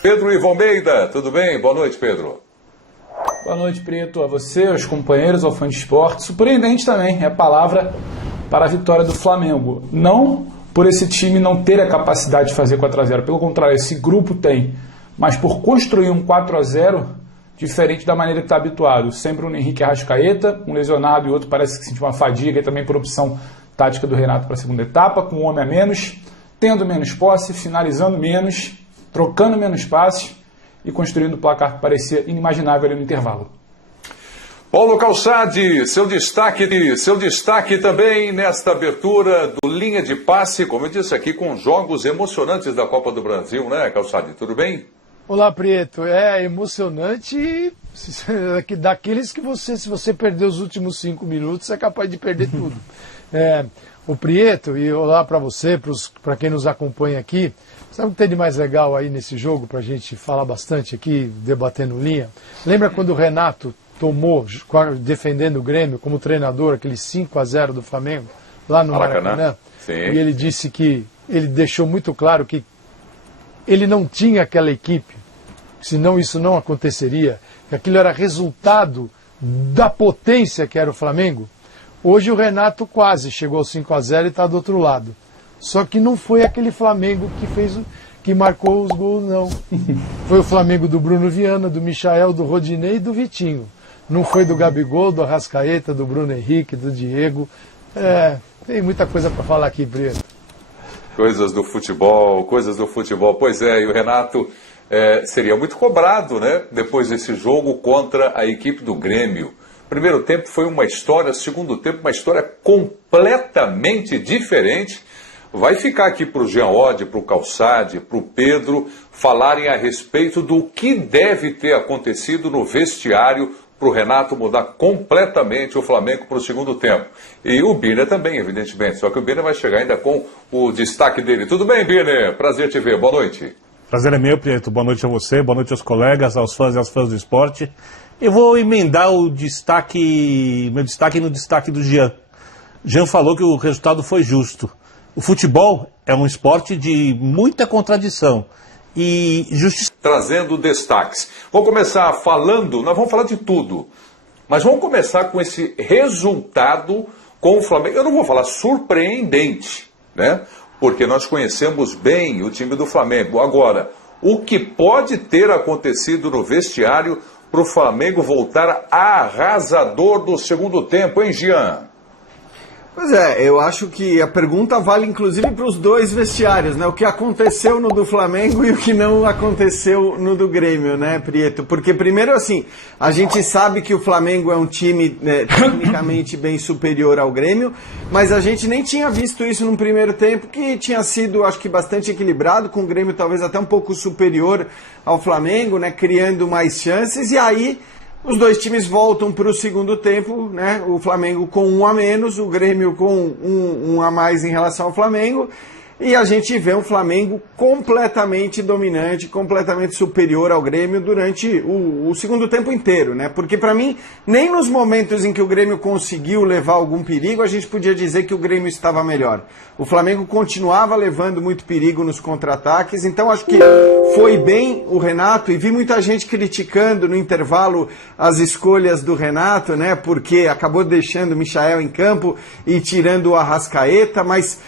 Pedro Ivo Almeida, tudo bem? Boa noite, Pedro. Boa noite, Preto, a você, aos companheiros, ao fã de esporte. Surpreendente também é a palavra para a vitória do Flamengo. Não por esse time não ter a capacidade de fazer 4-0, pelo contrário, esse grupo tem, mas por construir um 4-0 diferente da maneira que está habituado. Sempre um Henrique Arrascaeta, um lesionado e outro parece que sentiu uma fadiga, e também por opção tática do Renato para a segunda etapa, com um homem a menos, tendo menos posse, finalizando menos, trocando menos passes e construindo um placar que parecia inimaginável ali no intervalo. Paulo Calçade, seu destaque também nesta abertura do Linha de Passe, como eu disse aqui, com jogos emocionantes da Copa do Brasil, né, Calçade? Tudo bem? Olá, Prieto. É emocionante daqueles que se você perder os últimos 5 minutos, é capaz de perder tudo. O Prieto, e olá para você, para quem nos acompanha aqui, sabe o que tem de mais legal aí nesse jogo, para a gente falar bastante aqui, debatendo linha? Lembra quando o Renato tomou, defendendo o Grêmio como treinador, aquele 5-0 do Flamengo, lá no Maracanã? Sim. E ele disse que, ele deixou muito claro que ele não tinha aquela equipe, senão isso não aconteceria, que aquilo era resultado da potência que era o Flamengo. Hoje o Renato quase chegou ao 5-0 e está do outro lado. Só que não foi aquele Flamengo que marcou os gols, não. Foi o Flamengo do Bruno Viana, do Michael, do Rodinei e do Vitinho. Não foi do Gabigol, do Arrascaeta, do Bruno Henrique, do Diego. Tem muita coisa para falar aqui, Brito. Coisas do futebol. Pois é, e o Renato seria muito cobrado, né? Depois desse jogo contra a equipe do Grêmio. Primeiro tempo foi uma história, segundo tempo uma história completamente diferente. Vai ficar aqui para o Jean Oddi, para o Calçade, para o Pedro, falarem a respeito do que deve ter acontecido no vestiário para o Renato mudar completamente o Flamengo para o segundo tempo. E o Birner também, evidentemente, só que o Birner vai chegar ainda com o destaque dele. Tudo bem, Birner? Prazer te ver, boa noite. Prazer é meu, Prieto. Boa noite a você, boa noite aos colegas, aos fãs e às fãs do esporte. Eu vou emendar meu destaque no destaque do Jean. Jean falou que o resultado foi justo. O futebol é um esporte de muita contradição e justiça. Trazendo destaques. Vamos começar falando, nós vamos falar de tudo, mas vamos começar com esse resultado com o Flamengo. Eu não vou falar surpreendente, né? Porque nós conhecemos bem o time do Flamengo. Agora, o que pode ter acontecido no vestiário para o Flamengo voltar arrasador do segundo tempo, hein, Jean? Pois é, eu acho que a pergunta vale inclusive para os dois vestiários, né? O que aconteceu no do Flamengo e o que não aconteceu no do Grêmio, né, Prieto? Porque primeiro, assim, a gente sabe que o Flamengo é um time tecnicamente bem superior ao Grêmio, mas a gente nem tinha visto isso num primeiro tempo, que tinha sido, acho que, bastante equilibrado, com o Grêmio talvez até um pouco superior ao Flamengo, né? Criando mais chances, e aí os dois times voltam para o segundo tempo, né? O Flamengo com 1 a menos, o Grêmio com um a mais em relação ao Flamengo. E a gente vê um Flamengo completamente dominante, completamente superior ao Grêmio durante o segundo tempo inteiro, né? Porque para mim, nem nos momentos em que o Grêmio conseguiu levar algum perigo, a gente podia dizer que o Grêmio estava melhor. O Flamengo continuava levando muito perigo nos contra-ataques, então acho que foi bem o Renato, e vi muita gente criticando no intervalo as escolhas do Renato, né? Porque acabou deixando o Michael em campo e tirando o Arrascaeta, mas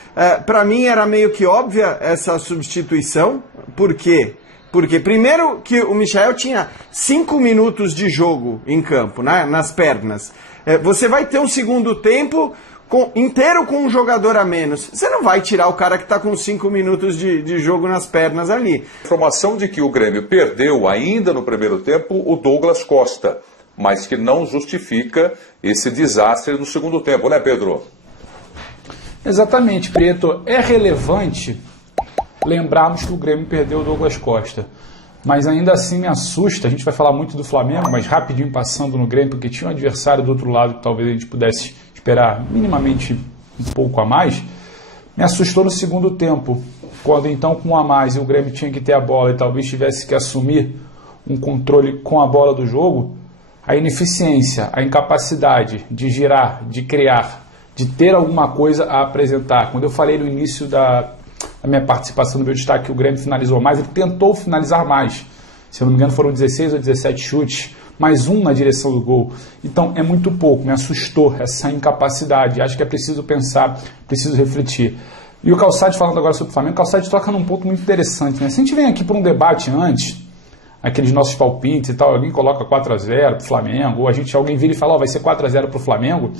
para mim era meio que óbvia essa substituição. Por quê? Porque primeiro que o Michael tinha 5 minutos de jogo em campo, né, nas pernas. Você vai ter um segundo tempo inteiro com um jogador a menos. Você não vai tirar o cara que está com 5 minutos de jogo nas pernas ali. Informação de que o Grêmio perdeu ainda no primeiro tempo o Douglas Costa, mas que não justifica esse desastre no segundo tempo, né, Pedro? Exatamente, Preto. É relevante lembrarmos que o Grêmio perdeu o Douglas Costa. Mas ainda assim me assusta, a gente vai falar muito do Flamengo, mas rapidinho passando no Grêmio, porque tinha um adversário do outro lado que talvez a gente pudesse esperar minimamente um pouco a mais. Me assustou no segundo tempo, quando então com um a mais e o Grêmio tinha que ter a bola e talvez tivesse que assumir um controle com a bola do jogo, a ineficiência, a incapacidade de girar, de criar, de ter alguma coisa a apresentar. Quando eu falei no início a minha participação no meu destaque, que o Grêmio finalizou mais, ele tentou finalizar mais. Se eu não me engano, foram 16 ou 17 chutes, mais um na direção do gol. Então, é muito pouco, me assustou essa incapacidade. Acho que é preciso pensar, preciso refletir. E o Calçade, falando agora sobre o Flamengo, o Calçade toca num ponto muito interessante, né? Se a gente vem aqui para um debate antes, aqueles nossos palpites e tal, alguém coloca 4-0 para o Flamengo, ou alguém vira e fala, vai ser 4-0 para o Flamengo,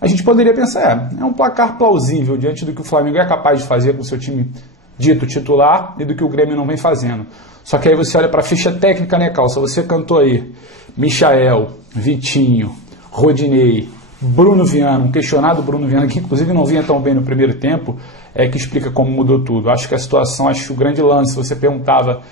a gente poderia pensar, é um placar plausível diante do que o Flamengo é capaz de fazer com o seu time dito titular e do que o Grêmio não vem fazendo. Só que aí você olha para a ficha técnica, né, Calça? Você cantou aí Michael, Vitinho, Rodinei, Bruno Viana, um questionado Bruno Viana, que inclusive não vinha tão bem no primeiro tempo, que explica como mudou tudo. Acho que a situação, acho que o grande lance, você perguntava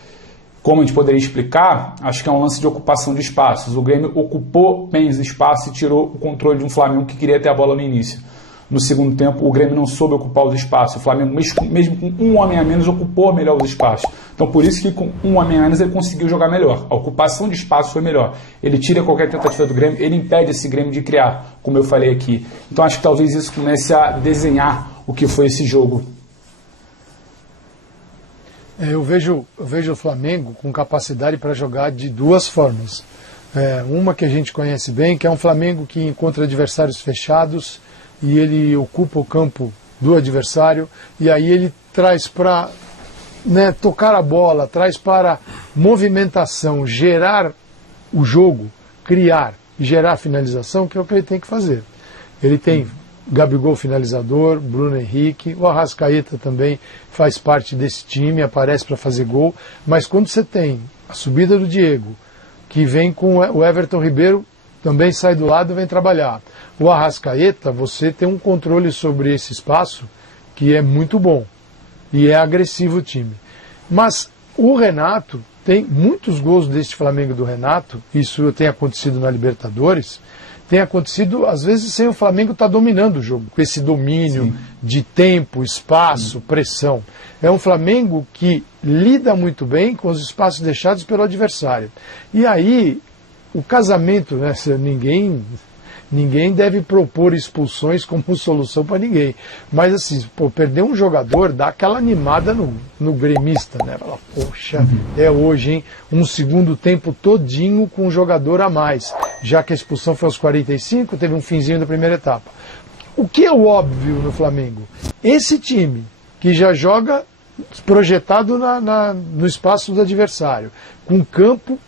como a gente poderia explicar, acho que é um lance de ocupação de espaços. O Grêmio ocupou bem os espaços e tirou o controle de um Flamengo que queria ter a bola no início. No segundo tempo, o Grêmio não soube ocupar os espaços. O Flamengo, mesmo com um homem a menos, ocupou melhor os espaços. Então, por isso que com um homem a menos ele conseguiu jogar melhor. A ocupação de espaço foi melhor. Ele tira qualquer tentativa do Grêmio, ele impede esse Grêmio de criar, como eu falei aqui. Então, acho que talvez isso comece a desenhar o que foi esse jogo. Eu vejo o Flamengo com capacidade para jogar de duas formas. Uma que a gente conhece bem, que é um Flamengo que encontra adversários fechados e ele ocupa o campo do adversário e aí ele traz para tocar a bola, traz para movimentação, gerar o jogo, criar e gerar finalização, que é o que ele tem que fazer. Ele tem Gabigol finalizador, Bruno Henrique, o Arrascaeta também faz parte desse time, aparece para fazer gol, mas quando você tem a subida do Diego, que vem com o Everton Ribeiro, também sai do lado e vem trabalhar. O Arrascaeta, você tem um controle sobre esse espaço que é muito bom e é agressivo o time. Mas o Renato tem muitos gols deste Flamengo do Renato, isso tem acontecido na Libertadores, tem acontecido às vezes sem o Flamengo estar dominando o jogo, com esse domínio de tempo, espaço, pressão. É um Flamengo que lida muito bem com os espaços deixados pelo adversário. E aí, o casamento, ninguém deve propor expulsões como solução para ninguém. Mas assim, perder um jogador dá aquela animada no gremista, né? Fala, poxa, é hoje, hein? Um segundo tempo todinho com um jogador a mais. Já que a expulsão foi aos 45, teve um finzinho da primeira etapa. O que é o óbvio no Flamengo? Esse time que já joga projetado no espaço do adversário, com campo